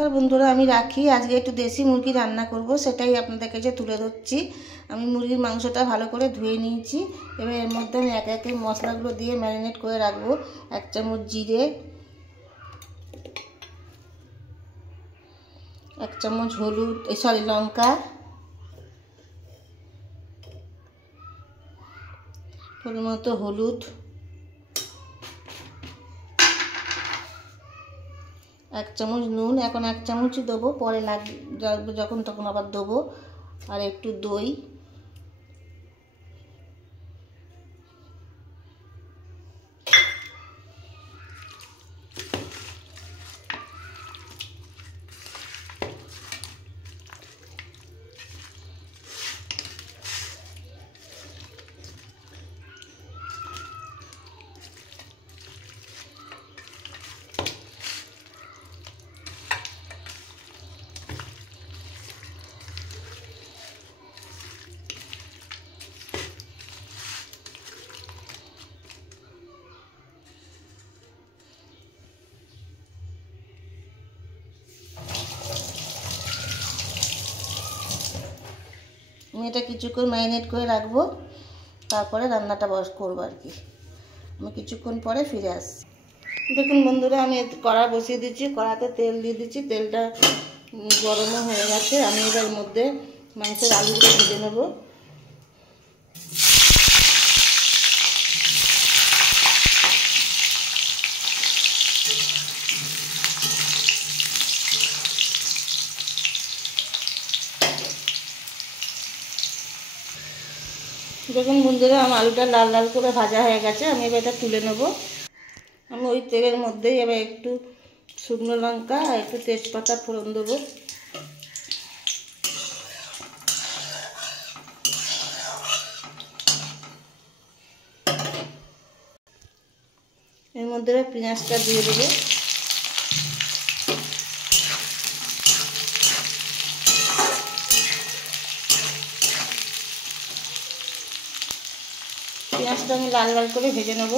আর বন্ধুরা আমি রাখি আজকে একটু দেশি মুরগি রান্না করব, সেটাই আপনাদের কাছে তুলে ধরছি। আমি মুরগির মাংসটা ভালো করে ধুয়ে নিয়েছি। এবার এর মধ্যে আমি একে একে মশলাগুলো দিয়ে ম্যারিনেট করে রাখবো। 1 চামচ জিরে, 1 চামচ হলুদ লঙ্কা, পরিমতো হলুদ, 1 চামচ নুন, এখন 1 চামচই দেবো, পরে লাগবে যখন তখন আবার দেবো। আর একটু দই, আমি এটা কিছুক্ষণ ম্যারিনেট করে রাখবো, তারপরে রান্নাটা করবো আর কি। আমি কিছুক্ষণ পরে ফিরে আসছি। দেখুন বন্ধুরা, আমি কড়া বসিয়ে দিচ্ছি, কড়াতে তেল দিয়ে দিচ্ছি, তেলটা গরমও হয়ে গেছে। আমি এবার মধ্যে মাংসের আলুগুলো ভেজে নেবো। দেখুন বন্ধুরা, আমার আলুটা লাল লাল করে ভাজা হয়ে গেছে। আমি এবার এটা তুলে নেব। আমি ওই তেলের মধ্যেই এবার একটু শুকনো লঙ্কা আর একটু তেজপাতা ফোড়ন দেবো। এর মধ্যে পেঁয়াজটা দিয়ে দেবো। পেঁয়াজটা আমি লাল লাল করে ভেজে নেব।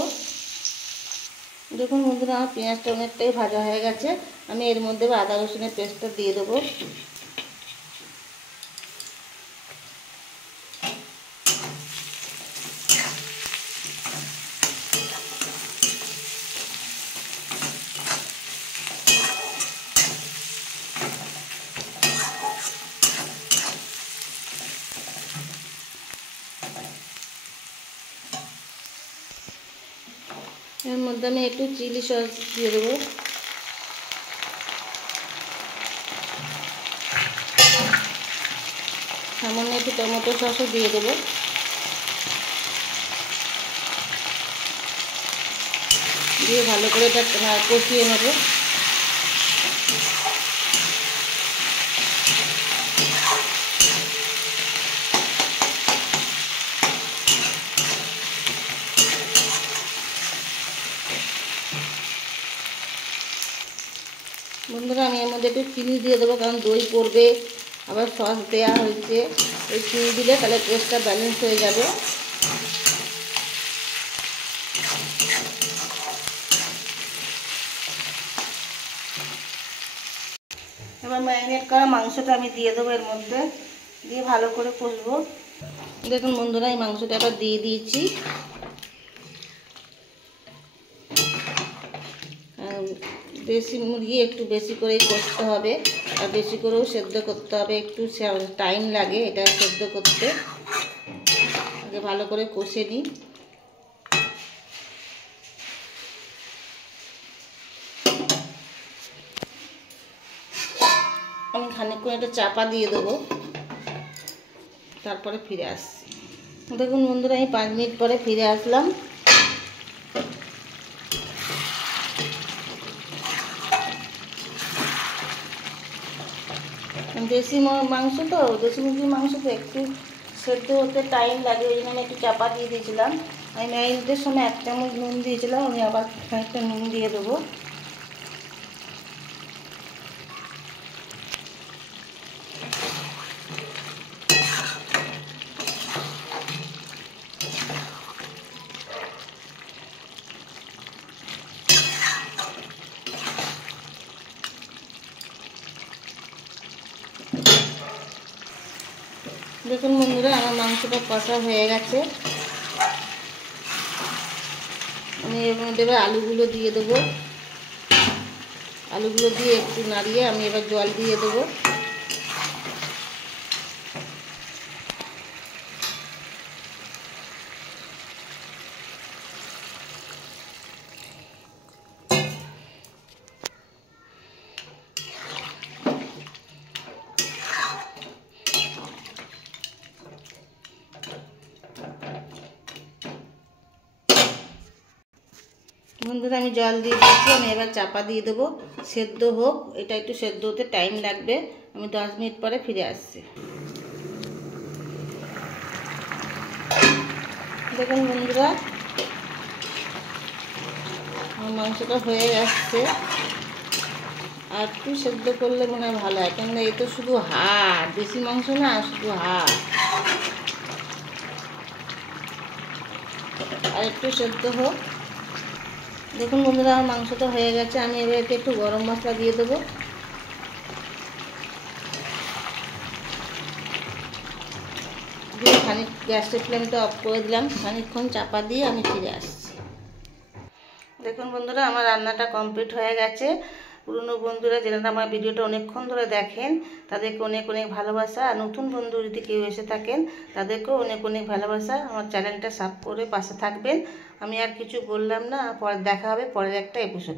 দেখুন বন্ধুরা, আমার পেঁয়াজটা অনেকটাই ভাজা হয়ে গেছে। আমি এর মধ্যে আদা রসুনের পেস্টটা দিয়ে দেবো। এর মধ্যে আমি একটু চিলি সস দিয়ে দেবো। সামান্য একটু টমেটো সসও দিয়ে দেবো। দিয়ে ভালো করে এটা কষিয়ে নেব। বন্ধুরা, আমি এর মধ্যে একটু চিনি দিয়ে দেবো, কারণ দই পড়বে, আবার সস দেওয়া হয়েছে। এই চিনি দিলে তাহলে টেস্টটা ব্যালেন্স হয়ে যাবে। এবার ম্যারিনেট করা মাংসটা আমি দিয়ে দেবো এর মধ্যে, দিয়ে ভালো করে কষবো। দেখুন বন্ধুরা, এই মাংসটা আবার দিয়ে দিয়েছি। দেশি মুরগি একটু বেশি করেই কষতে হবে, আর বেশি করেও সেদ্ধ করতে হবে। একটু টাইম লাগে এটা সেদ্ধ করতে। আগে ভালো করে কষে নিই। আমি খানিকক্ষণ একটা চাপা দিয়ে দেবো, তারপরে ফিরে আসছি। দেখুন বন্ধুরা, আমি 5 মিনিট পরে ফিরে আসলাম। দেশি মাংস তো, দেশি মুরগির মাংস তো একটু সেদ্ধ হতে টাইম লাগে, ওই জন্য আমি একটু চাপা দিয়ে দিয়েছিলাম। আমি ম্যারিনেটের সময় 1 চামচ নুন দিয়েছিলাম, আমি আবার খানিকটা নুন দিয়ে দেবো। দেখুন বন্ধুরা, আমার মাংসটা কষা হয়ে গেছে। আমি এর মধ্যে এবার আলুগুলো দিয়ে দেবো। আলুগুলো দিয়ে একটু নাড়িয়ে আমি এবার জল দিয়ে দেবো। বন্ধুরা, আমি জল দিয়ে দিচ্ছি। আমি এবার চাপা দিয়ে দেবো, সেদ্ধ হোক। এটা একটু সেদ্ধ হতে টাইম লাগবে। আমি 10 মিনিট পরে ফিরে আসছি। দেখুন বন্ধুরা, আমার মাংসটা হয়ে আসছে। আর একটু সেদ্ধ করলে মনে হয় ভালো হয়, কেননা এই তো শুধু হাড়, বেশি মাংস না, শুধু হাড়। আর একটু সেদ্ধ হোক। দেখুন বন্ধুরা, আমার মাংসটা হয়ে গেছে। আমি এবার এতে একটু গরম মশলা দিয়ে দেবো। দিয়ে খানিক গ্যাসের ফ্লেমটা অফ করে দিলাম। খানিকক্ষণ চাপা দিয়ে আমি ফিরে আসছি। দেখুন বন্ধুরা, আমার রান্নাটা কমপ্লিট হয়ে গেছে। পুরনো বন্ধুরা যারা আমার ভিডিওটা অনেকক্ষণ ধরে দেখেন, তাদেরকে অনেক অনেক ভালোবাসা। আর নতুন বন্ধু যদি কেউ এসে থাকেন, তাদেরকেও অনেক অনেক ভালোবাসা। আমার চ্যানেলটা সাবস্ক্রাইব করে পাশে থাকবেন। আমি আর কিছু বললাম না, পরে দেখা হবে পরের একটা এপিসোড।